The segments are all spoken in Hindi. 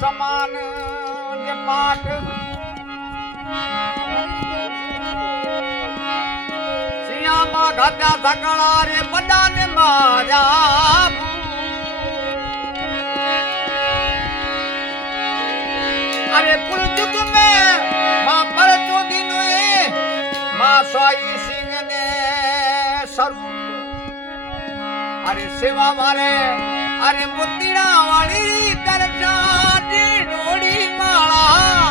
સમાન જે પાઠ સિયામાં ઘાટા સકળા રે બધાને માર્યા અરે કુલ યુગ में માં પરચો દિનોએ માં સોઈ સિંહ ને સ્વરૂપ અરે સેવા મારે અરે મોતીડા વાળી કરસાટી ડોડી માળા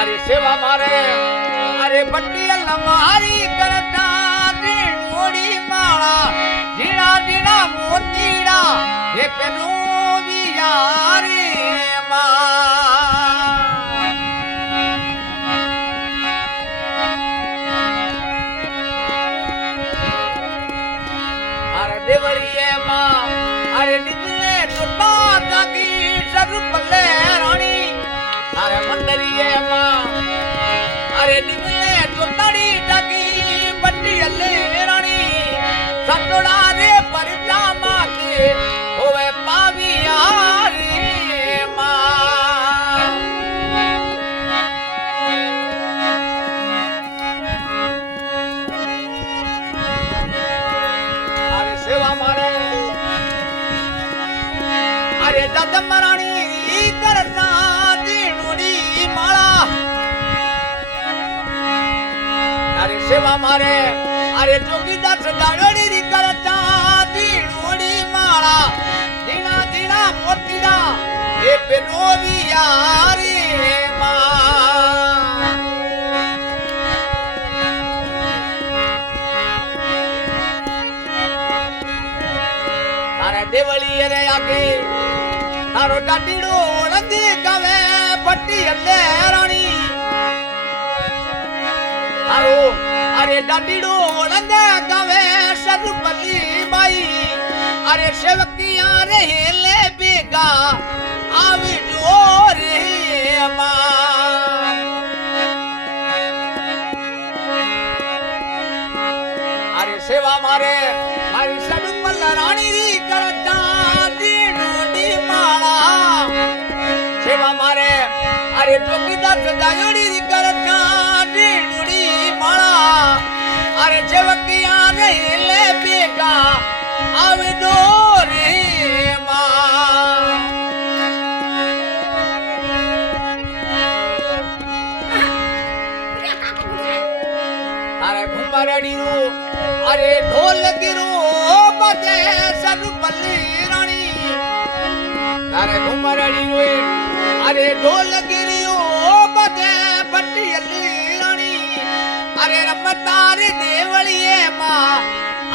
અરે સેવા મારે અરે બટ્ટીયલ મારી કરસાટી ડોડી માળા જીણા જીણા મોતીડા હે પેલો વિયારી देवरिये मां अरे निकले टूटा जागी सरुपले रानी अरे मंदरिये मां अरे निकले टूटाड़ी जागी बट्टीयले रानी सतोड़ा रे परिचा माके होवे पावियारी मां सेवा मारे अरे ददमराणी करता दीनुड़ी माला अरे सेवा मारे अरे जोगीदास दाड़ोड़ी री करता दीनुड़ी माला दीना दीना मोतीड़ा ए पेलो वियारी मां देवली रे आगे तारो डाडीड़ो ओळंदी गावे बट्टीयले रानी तारो अरे डाडीड़ो ओळंदे गावे सरुपली बाई अरे सेवकिया रे हेले बेगा आवी जोरे मां अरे सेवा मारे मारी सरुपल रानी करता दीनुड़ी माला सेवा मारे अरे जोगीदास दायोड़ी करता दीनुड़ी माला अरे सेवकिया रे ले बेगा आवे डोरे मां अरे घुमरड़ी अरे ढोल गिरो बजे सरुपली रानी अरे घुमरड़ी हुए अरे ढोल गिरियो बजे बट्टीयली रानी अरे रमतारी देवलिये मां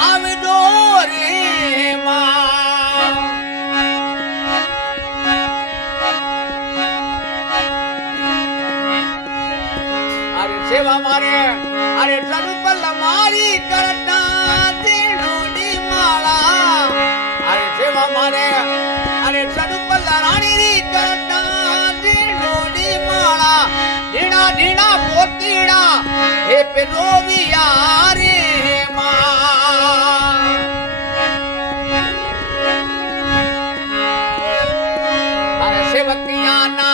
आवे डोरे मां अरे सेवा मारे अरे सरुपल मारी करता दीनुड़ी माला अरे सेवा मारे अरे सरुपल रानी री करता दीनुड़ी माला ढीणा ढीणा मोतीड़ा हे पेलो वियारी मां अरे सेवकिया ना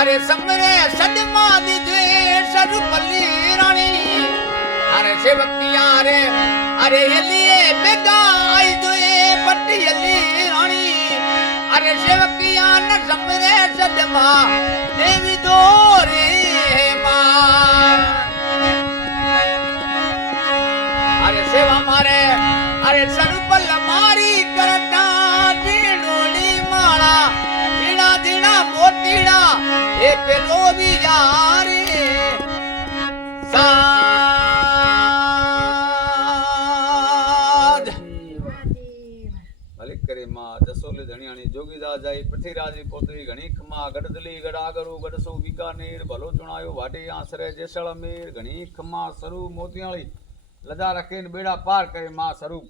अरे समरे सदमा दीजे सरुपली रानी अरे सेवकिया रे अरे एलिए बेगा आई दुए बट्टीयली रानी अरे सेवकिया न समरे सदमा देवी दोरे मां अरे सेवा मारे अरे सरुपल मारी करता दीनुड़ी माला दीना दीना मोतीड़ा ए पेलो वियारी जसोले धनियाणी जोगीदास जाई पृथ्वीराजी पोतरी घणी खमा गडदली गडागरू गडसो बीकानेर भलो चुनायो वाटे आसरे जैसलमेर घणी खमा सरू मोतियाली लदा रखेन बेड़ा पार करे मां स्वरूप